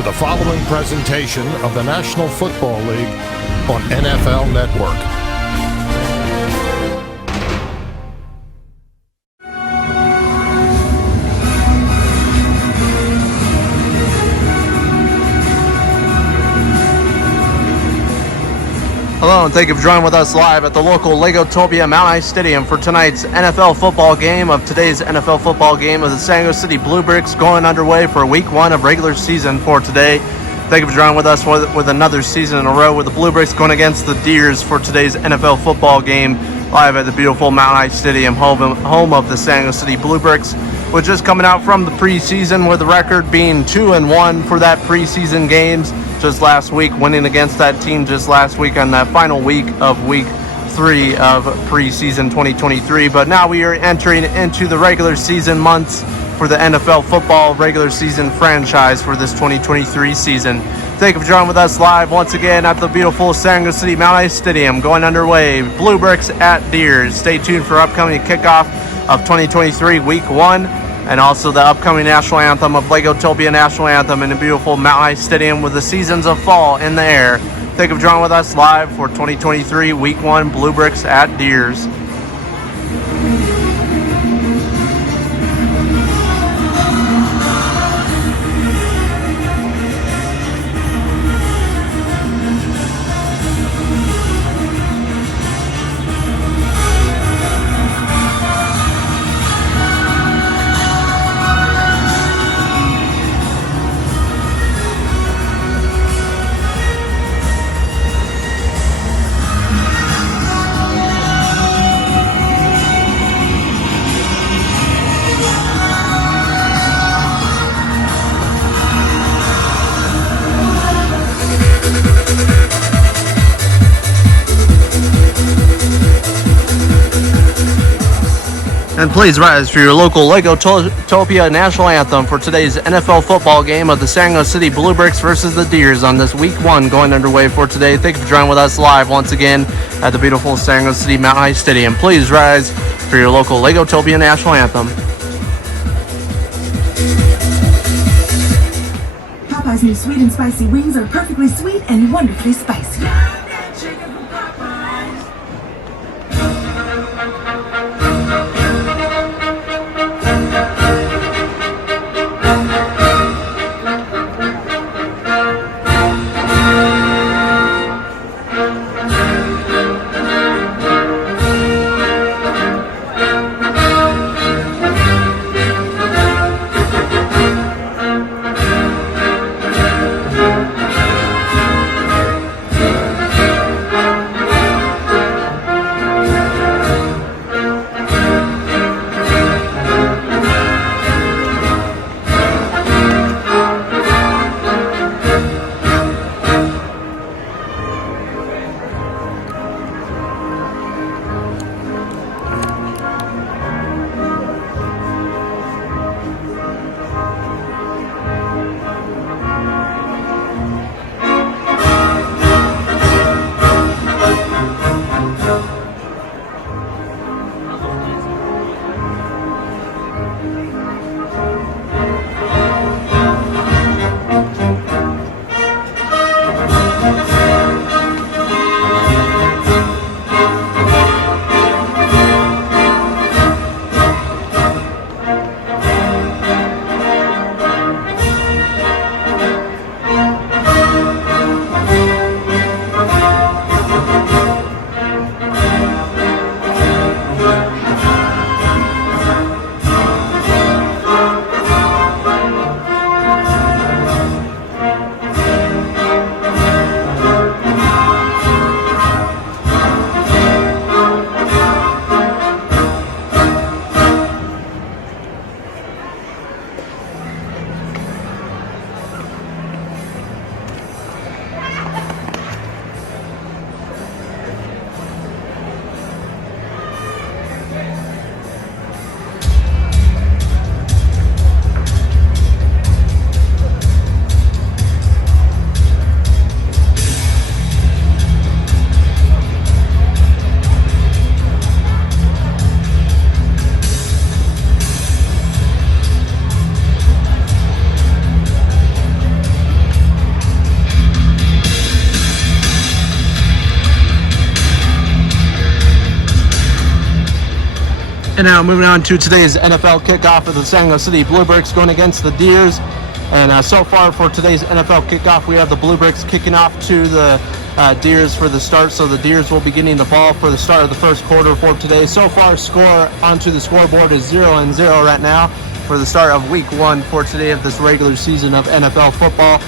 to the following presentation of the National Football League on NFL Network. Hello, and thank you for joining with us live at the local Legotopia Mount Ice Stadium for tonight's NFL football game of today's NFL football game of the San Jose City Bluebricks going underway for week one of regular season for today. Thank you for joining with us with another season in a row with the Bluebricks going against the Deers for today's NFL football game live at the beautiful Mount Ice Stadium, home of the San Jose City Bluebricks, which is coming out from the preseason with the record being 2-1 for that preseason games. Just last week, winning against that team just last week on that final week of week 3 of preseason 2023. But now we are entering into the regular season months for the NFL football regular season franchise for this 2023 season. Thank you for joining with us live once again at the beautiful San Jose City Mount Ice Stadium going underway. Bluebricks at Deers. Stay tuned for upcoming kickoff of 2023 week 1. And also the upcoming national anthem of Legotopia National Anthem in the beautiful Mount Ice Stadium with the seasons of fall in the air. Thank you for joining with us live for 2023 Week 1 Bluebricks at Deers. And please rise for your local Legotopia National Anthem for today's NFL football game of the San Jose City Bluebricks versus the Deers on this week 1 going underway for today. Thank you for joining with us live once again at the beautiful San Jose City Mount Ice Stadium. Please rise for your local Legotopia National Anthem. Popeye's new sweet and spicy wings are perfectly sweet and wonderfully spicy. And now moving on to today's NFL kickoff of the San Jose City Bluebricks going against the Deers. And so far for today's NFL kickoff, we have the Bluebricks kicking off to the Deers for the start. So the Deers will be getting the ball for the start of the first quarter for today. So far, score onto the scoreboard is 0-0 right now for the start of week 1 for today of this regular season of NFL football.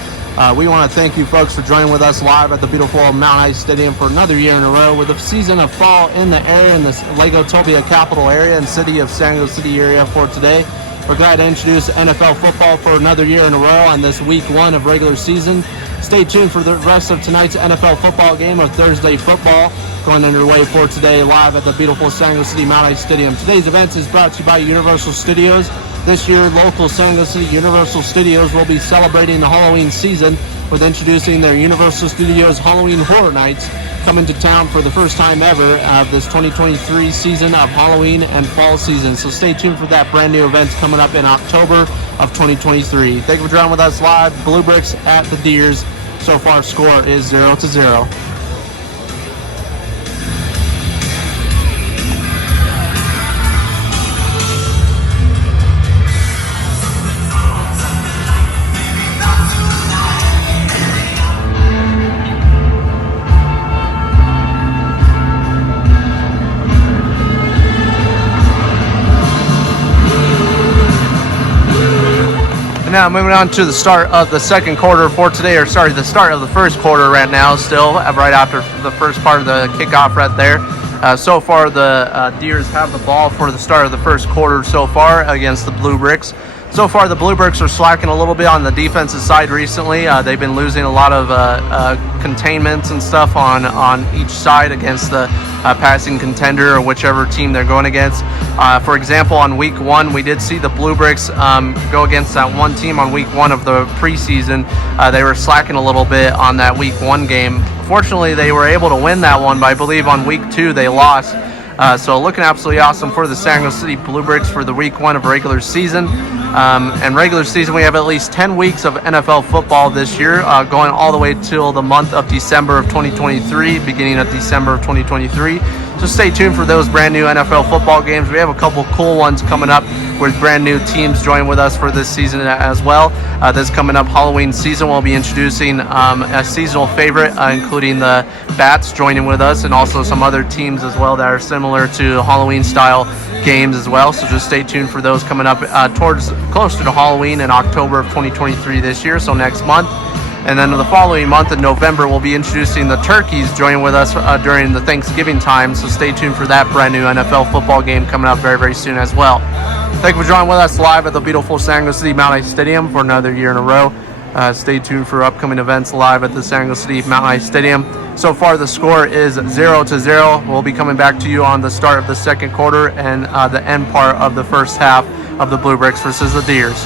We want to thank you folks for joining with us live at the beautiful Mount Ice Stadium for another year in a row with the season of fall in the air in the Legotopia capital area and city of San Jose City area for today. We're glad to introduce NFL football for another year in a row on this week 1 of regular season. Stay tuned for the rest of tonight's NFL football game of Thursday football going underway for today live at the beautiful San Jose City Mount Ice Stadium. Today's event is brought to you by Universal Studios. This year, local San Jose City Universal Studios will be celebrating the Halloween season with introducing their Universal Studios Halloween Horror Nights coming to town for the first time ever of this 2023 season of Halloween and fall season. So stay tuned for that brand new event coming up in October of 2023. Thank you for joining with us live. Bluebricks at the Deers. So far, score is 0-0. Now moving on to the start of the second quarter for today, or sorry, the start of the first quarter right now, still right after the first part of the kickoff right there. So far the Deers have the ball for the start of the first quarter so far against the Bluebricks. So far the Bluebricks are slacking a little bit on the defensive side recently. They've been losing a lot of containments and stuff on each side against the passing contender or whichever team they're going against. For example, on week 1, we did see the Bluebricks go against that one team on week 1 of the preseason. They were slacking a little bit on that week 1 game. Fortunately, they were able to win that one, but I believe on week 2 they lost. So looking absolutely awesome for the San Jose City Bluebricks for the week 1 of regular season. And regular season, we have at least 10 weeks of NFL football this year, going all the way till the month of December of 2023, beginning of December of 2023. So stay tuned for those brand new NFL football games. We have a couple cool ones coming up with brand new teams joining with us for this season as well. This coming up Halloween season, we'll be introducing a seasonal favorite, including the Bats joining with us, and also some other teams as well that are similar to Halloween style games as well. So just stay tuned for those coming up closer to Halloween in October of 2023 this year, so next month. And then the following month in November, we'll be introducing the Turkeys joining with us during the Thanksgiving time. So stay tuned for that brand new NFL football game coming up very, very soon as well. Thank you for joining with us live at the beautiful San Jose City Mount Ice Stadium for another year in a row. Stay tuned for upcoming events live at the San Jose City Mount Ice Stadium. So far, the score is 0-0. We'll be coming back to you on the start of the second quarter and the end part of the first half of the Bluebricks versus the Deers.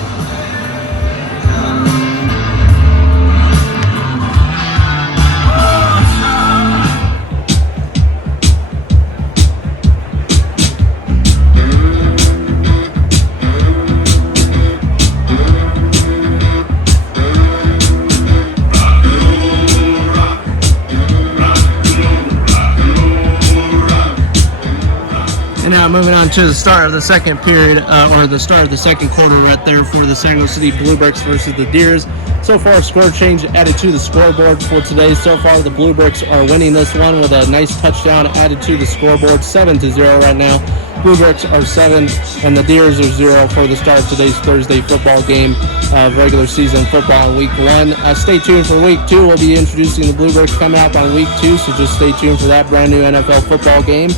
Moving on to the start of the second period, or the start of the second quarter right there for the San Jose City Bluebricks versus the Deers. So far, score change added to the scoreboard for today. So far, the Bluebricks are winning this one with a nice touchdown added to the scoreboard, 7-0 right now. Bluebricks are 7, and the Deers are 0 for the start of today's Thursday football game of regular season football in week 1. Stay tuned for week 2. We'll be introducing the Bluebricks coming up on week 2, so just stay tuned for that brand new NFL football game.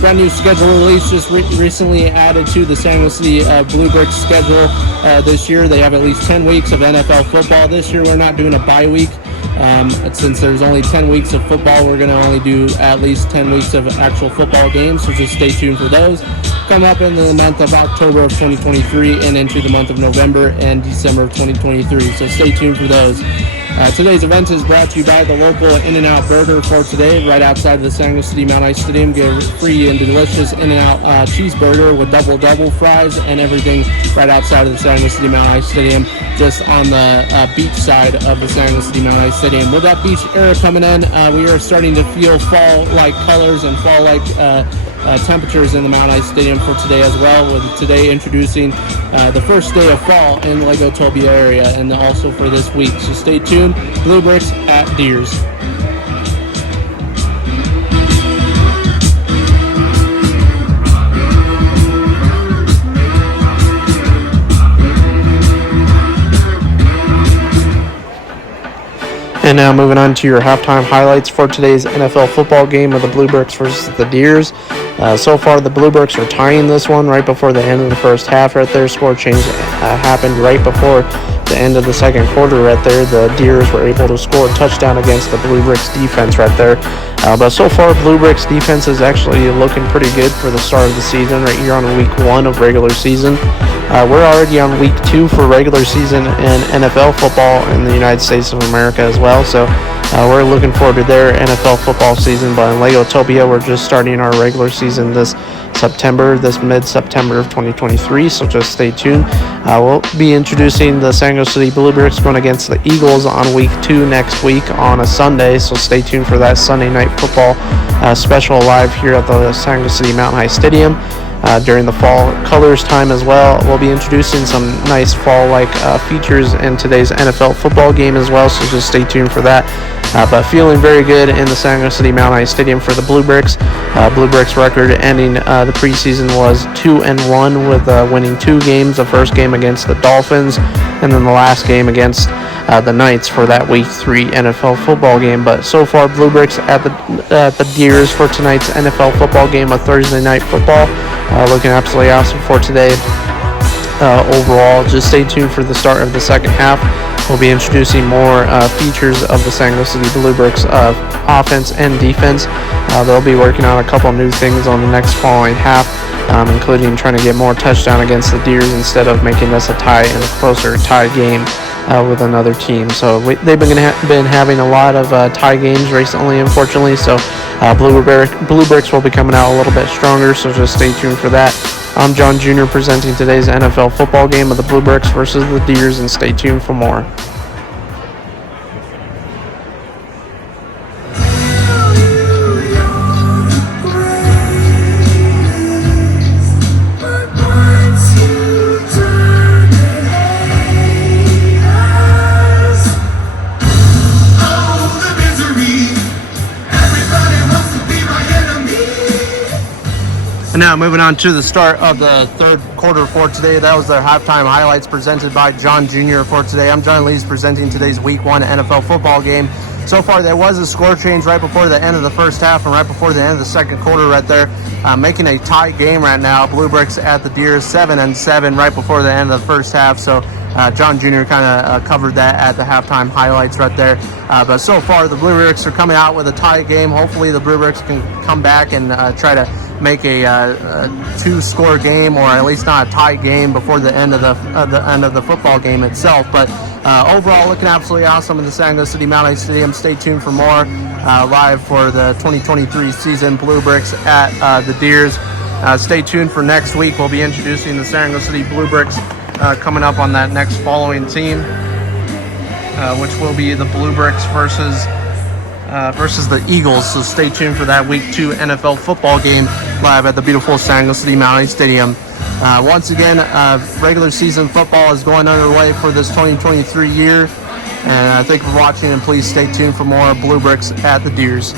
Brand new schedule release just recently added to the San Jose City Bluebricks schedule this year. They have at least 10 weeks of NFL football. This year we're not doing a bye week. Since there's only 10 weeks of football, we're going to only do at least 10 weeks of actual football games, so just stay tuned for those. Come up in the month of October of 2023 and into the month of November and December of 2023, so stay tuned for those. Today's event is brought to you by the local In-N-Out Burger for today, right outside of the San Jose City Mount Ice Stadium. Get a free and delicious In-N-Out cheeseburger with double fries and everything right outside of the San Jose City Mount Ice Stadium, just on the beach side of the San Jose City Mount Ice Stadium. With that beach era coming in, we are starting to feel fall-like colors and fall-like temperatures in the Mount Ice Stadium for today as well, with today introducing the first day of fall in the Legotopia area and also for this week. So stay tuned. Bluebricks at Deers. And now moving on to your halftime highlights for today's NFL football game of the Bluebricks versus the Deers. So far, the Bluebricks are tying this one right before the end of the first half right there. Score change happened right before the end of the second quarter right there. The Deers were able to score a touchdown against the Bluebricks defense right there. But so far, Bluebricks defense is actually looking pretty good for the start of the season right here on week 1 of regular season. We're already on week 2 for regular season and NFL football in the United States of America as well. So we're looking forward to their NFL football season. But in Legotopia, we're just starting our regular season this mid-September of 2023. So just stay tuned. We'll be introducing the San Jose City Bluebricks going against the Eagles on week 2 next week on a Sunday. So stay tuned for that Sunday night football special live here at the San Jose City Mountain High Stadium. During the fall colors time as well, we'll be introducing some nice fall-like features in today's NFL football game as well, so just stay tuned for that. But feeling very good in the San Jose City Mountain High Stadium for the Bluebricks. Bluebricks record ending the preseason was 2-1 with winning 2 games. The first game against the Dolphins, and then the last game against the Knights for that Week 3 NFL football game. But so far, Bluebricks at the Deers for tonight's NFL football game of Thursday Night Football. Looking absolutely awesome for today. Overall, just stay tuned for the start of the second half. We'll be introducing more features of the San Jose City Bluebricks offense and defense. They'll be working on a couple new things on the next following half, including trying to get more touchdown against the Deers instead of making this a tie and a closer tie game with another team. So they've been having a lot of tie games recently, unfortunately. So Bluebricks will be coming out a little bit stronger. So just stay tuned for that. I'm John Jr. presenting today's NFL football game of the Bluebricks versus the Deers, and stay tuned for more. And now moving on to the start of the third quarter for today. That was their halftime highlights presented by John Jr. for today. I'm John Lees presenting today's Week 1 NFL football game. So far, there was a score change right before the end of the first half and right before the end of the second quarter right there, making a tie game right now. Bluebricks at the Deers 7-7 right before the end of the first half. So John Jr. kind of covered that at the halftime highlights right there. But so far, the Bluebricks are coming out with a tie game. Hopefully, the Bluebricks can come back and try to make a 2-score game, or at least not a tie game before the end of the football game itself. But overall, looking absolutely awesome in the San Jose City Mountain Ice Stadium. Stay tuned for more live for the 2023 season. Bluebricks at the Deers. Stay tuned for next week. We'll be introducing the San Jose City Bluebricks coming up on that next following team, which will be the Bluebricks versus the Eagles. So stay tuned for that Week 2 NFL football game live at the beautiful San Jose City Mountain Ice Stadium. Once again, regular season football is going underway for this 2023 year. And thank you for watching, and please stay tuned for more Bluebricks at the Deers.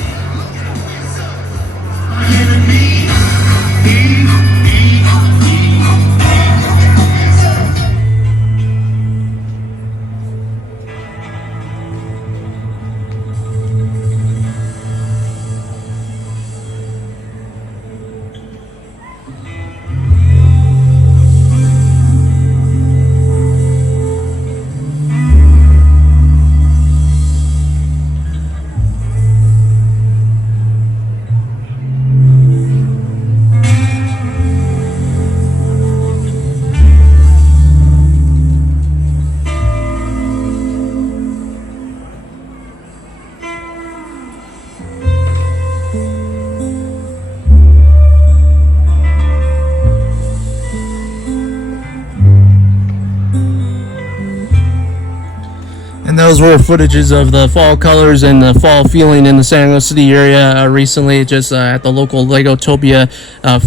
those were footages of the fall colors and the fall feeling in the San Jose City area recently, just at the local Legotopia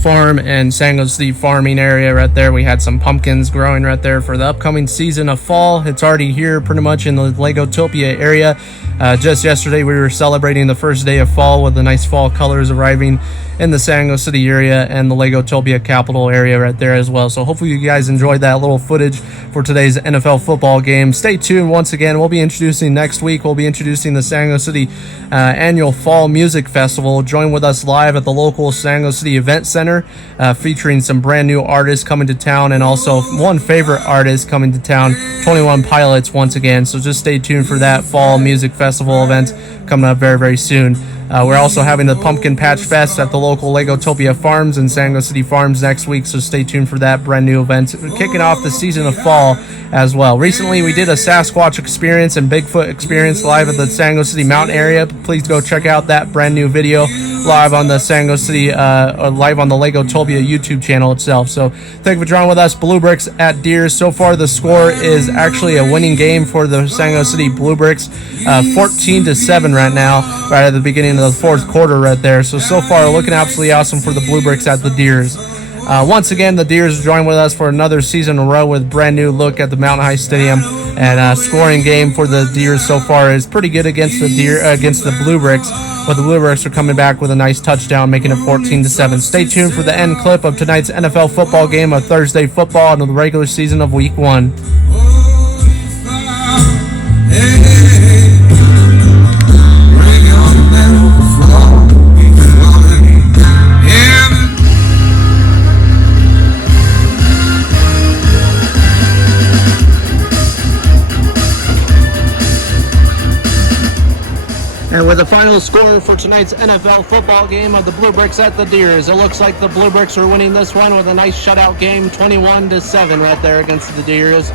farm and San Jose City farming area right there. We had some pumpkins growing right there for the upcoming season of fall. It's already here pretty much in the Legotopia area. Just yesterday we were celebrating the first day of fall with the nice fall colors arriving in the San Jose City area and the Legotopia capital area right there as well. So hopefully you guys enjoyed that little footage for today's NFL football game. Stay tuned. Once again, we'll be introducing next week, we'll be introducing the San Jose City annual Fall Music Festival. Join with us live at the local San Jose City Event Center, featuring some brand new artists coming to town and also one favorite artist coming to town, 21 Pilots once again. So just stay tuned for that Fall Music Festival event coming up very, very soon. We're also having the Pumpkin Patch Fest at the local Legotopia Farms and San Jose City Farms next week, so stay tuned for that brand new event, kicking off the season of fall as well. Recently, we did a Sasquatch experience and Bigfoot experience live at the San Jose City Mountain area. Please go check out that brand new video live on the San Jose City, live on the Legotopia YouTube channel itself. So thank you for joining with us. Bluebricks at Deers. So far, the score is actually a winning game for the San Jose City Bluebricks, 14-7 right now, right at the beginning of the fourth quarter right there. So far looking absolutely awesome for the Bluebricks at the Deers. Once again, the Deers join with us for another season in a row with brand new look at the Mountain High Stadium, and scoring game for the Deers so far is pretty good against the Bluebricks, but the Bluebricks are coming back with a nice touchdown, making it 14-7. Stay tuned for the end clip of tonight's NFL football game of Thursday football into the regular season of Week 1. And with the final score for tonight's NFL football game of the Bluebricks at the Deers, it looks like the Bluebricks are winning this one with a nice shutout game, 21-7 right there against the Deers.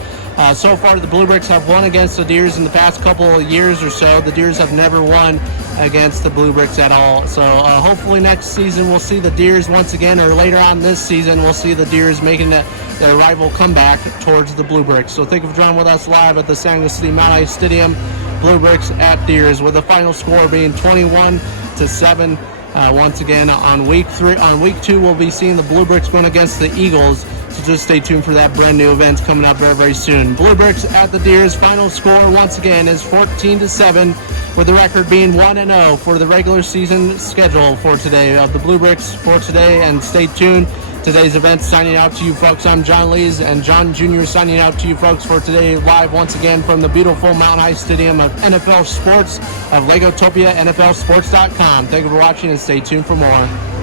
So far, the Bluebricks have won against the Deers in the past couple of years or so. The Deers have never won against the Bluebricks at all. So hopefully next season we'll see the Deers once again, or later on this season we'll see the Deers making their rival comeback towards the Bluebricks. So thank you for joining with us live at the San Jose City Mount High Stadium. Bluebricks at Deers, with the final score being 21-7. Once again, on week 2, we'll be seeing the Bluebricks win against the Eagles. So just stay tuned for that brand new event coming up very, very soon. Bluebricks at the Deers, final score once again is 14-7, with the record being 1-0 for the regular season schedule for today of the Bluebricks for today. And stay tuned. Today's event, signing out to you folks. I'm John Lees, and John Jr. signing out to you folks for today live once again from the beautiful Mountain High Stadium of NFL Sports of Legotopia, NFLsports.com. Thank you for watching and stay tuned for more.